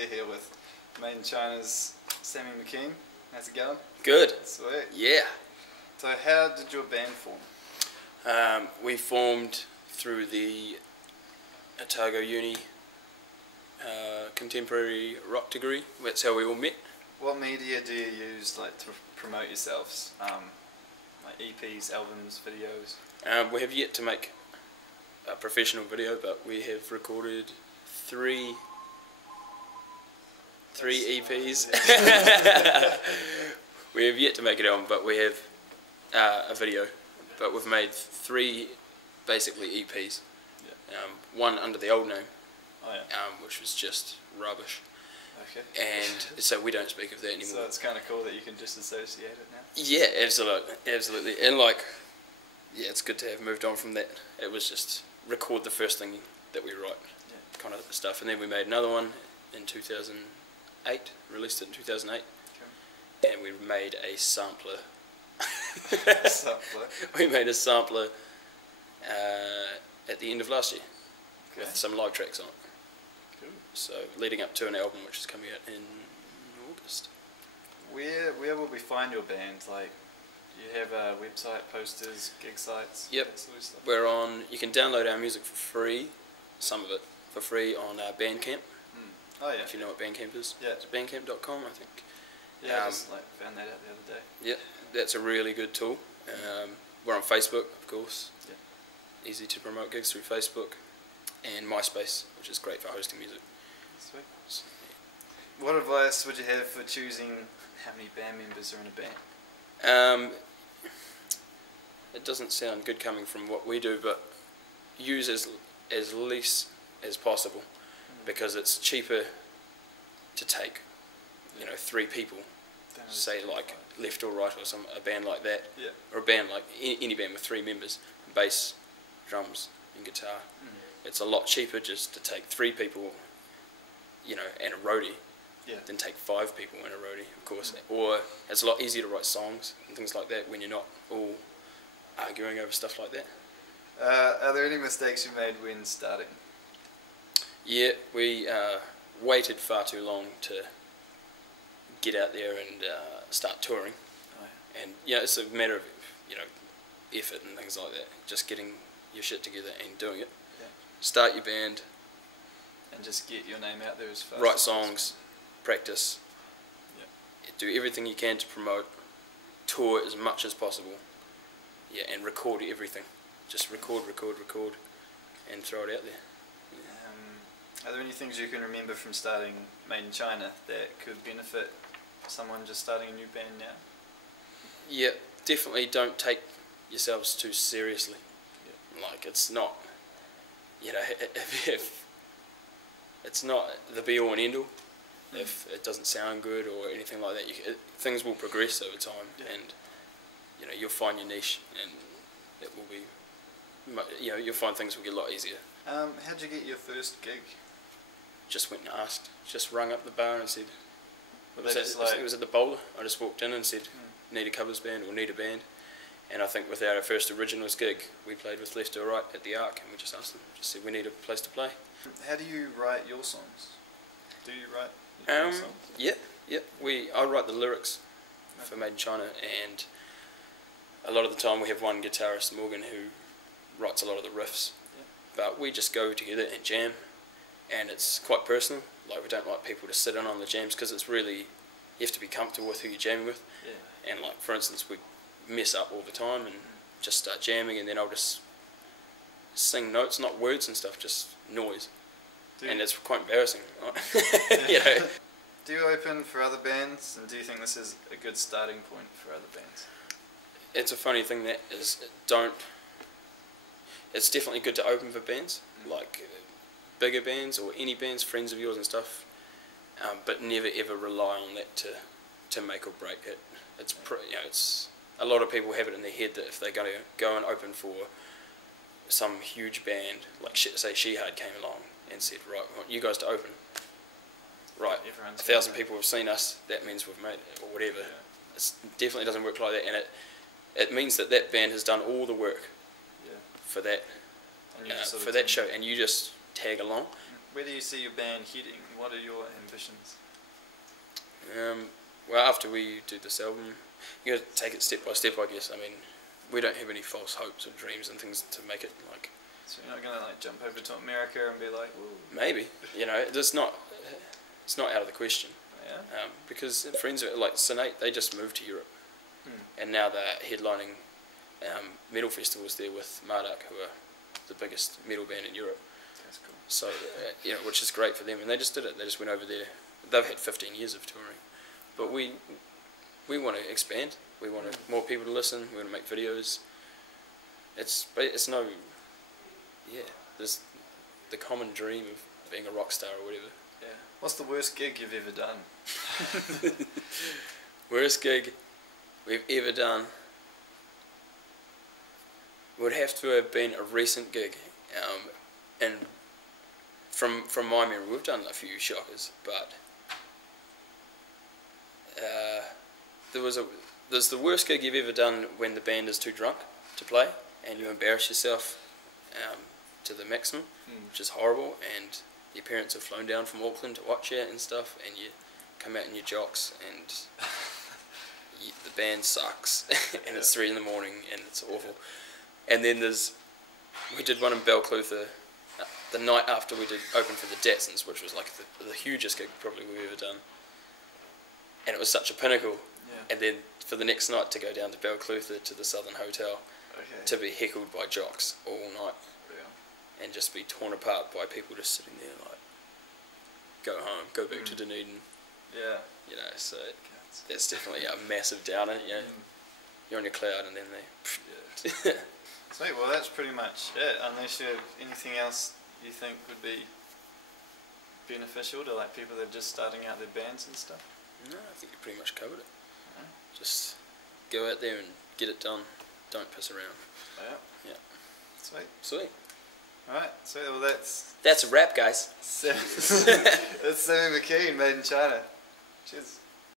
we're here with Made in China's Sammy Mckean. How's it going? Good. Sweet. Yeah. So how did your band form? We formed through the Otago Uni contemporary rock degree. That's how we all met. What media do you use to promote yourselves? Like EPs, albums, videos? We have yet to make a professional video, but we have recorded three EPs. We have yet to make it on, but we have a video. But we've made three basically EPs. Yeah. One under the old name, oh, yeah. Which was just rubbish. Okay. And so we don't speak of that anymore. So it's kind of cool that you can just associate it now? Yeah, absolutely. And like, yeah, it's good to have moved on from that. It was just record the first thing that we write, yeah, kind of stuff. And then we made another one in 2008, released it in 2008. Okay. And we made a sampler. Sampler? We made a sampler at the end of last year, okay, with some live tracks on it. Cool. So leading up to an album which is coming out in August. Where will we find your band? Like, do you have a website, posters, gig sites? Yep. That sort of stuff? We're on. You can download our music for free, some of it for free on Bandcamp. Oh yeah. If you know what Bandcamp is. Yeah. It's bandcamp.com, I think. Yeah, I just found that out the other day. Yeah, that's a really good tool. We're on Facebook, of course. Yeah. Easy to promote gigs through Facebook, and MySpace, which is great for hosting music. Sweet. So, yeah. What advice would you have for choosing how many band members are in a band? It doesn't sound good coming from what we do, but use as least as possible, because it's cheaper to take, you know, 3 people, say like Left or Right or a band like that, yeah, or a band like any band with 3 members, bass, drums and guitar. It's a lot cheaper just to take 3 people, you know, and a roadie, yeah, than take 5 people and a roadie, of course. Or it's a lot easier to write songs and things like that when you're not all arguing over stuff like that. Are there any mistakes you made when starting? Yeah, we waited far too long to get out there and start touring. Oh, yeah. And yeah, it's a matter of, you know, effort and things like that. Just getting your shit together and doing it. Yeah. Start your band. And just get your name out there as fast. Write songs, practice. Yeah. Do everything you can to promote. Tour as much as possible. Yeah, and record everything. Just record, and throw it out there. Yeah. Are there any things you can remember from starting Made in China that could benefit someone just starting a new band now? Yeah, definitely don't take yourselves too seriously. Yeah. Like, it's not, you know, if it's not the be-all and end-all. If it doesn't sound good or anything like that, things will progress over time, yeah, and you know, you'll find your niche, and it will be, you know, you'll find things will get a lot easier. How'd you get your first gig? Just went and asked. Just rung up the bar and said, it was at the Bowler. I just walked in and said, need a covers band or need a band. And I think with our first originals gig, we played with Left or Right at the Arc, and we just asked them, just said we need a place to play. How do you write your songs? Do you write your songs? Yeah. I write the lyrics for Made in China, and a lot of the time we have one guitarist, Morgan, who writes a lot of the riffs. Yeah. But we just go together and jam, and it's quite personal. Like, we don't like people to sit in on the jams, because it's really, you have to be comfortable with who you're jamming with. Yeah. And like, for instance, we mess up all the time and just start jamming, and then I'll just sing notes, not words and stuff, just noise. And it's quite embarrassing. You know. Do you open for other bands, and do you think this is a good starting point for other bands? It's a funny thing that is, it's definitely good to open for bands, like bigger bands or any bands, friends of yours and stuff, but never ever rely on that to make or break it. You know, it's a lot of people have it in their head that if they're going to go and open for some huge band, like say Shehad came along and said, right, we want you guys to open. Right, 1,000 people have seen us, that means we've made it, or whatever. Yeah. It definitely doesn't work like that, and it means that band has done all the work, yeah, for that show, and you just tag along. where do you see your band heading? What are your ambitions? Well, after we do this album, you got to take it step by step, I guess. I mean, we don't have any false hopes or dreams and things to make it like. So you're not gonna like jump over to America and be like, woo. Maybe, you know, it's not out of the question. Yeah. Because friends like Sinead, they just moved to Europe, and now they're headlining metal festivals there with Marduk, who are the biggest metal band in Europe. That's cool. So you know, which is great for them, and they just did it. They just went over there. They've had 15 years of touring, but we want to expand. We want more people to listen. We want to make videos. It's no, yeah. There's the common dream of being a rock star or whatever. Yeah. What's the worst gig you've ever done? Worst gig we've ever done would have to have been a recent gig, and from my memory, we've done a few shockers, but there's the worst gig you've ever done when the band is too drunk to play and you embarrass yourself to the maximum, which is horrible, and your parents have flown down from Auckland to watch you and stuff, and you come out in your jocks and the band sucks and it's 3 in the morning and it's awful. And then we did one in Balclutha the night after we did open for the Datsuns, which was like the hugest gig probably we've ever done, and it was such a pinnacle. And then for the next night to go down to Balclutha to the Southern Hotel, to be heckled by jocks all night, and just be torn apart by people just sitting there like, go home, go back to Dunedin. Yeah. You know, so that's definitely a massive downer. You know, you're on your cloud and then they. Yeah. Sweet. Well, that's pretty much it. Unless you have anything else you think would be beneficial to like people that are just starting out their bands and stuff. No, I think you pretty much covered it. Just go out there and get it done. Don't piss around. Yeah. Sweet. Sweet. Alright, so well that's a wrap, guys. That's Sammy Mckean, made in China. Cheers.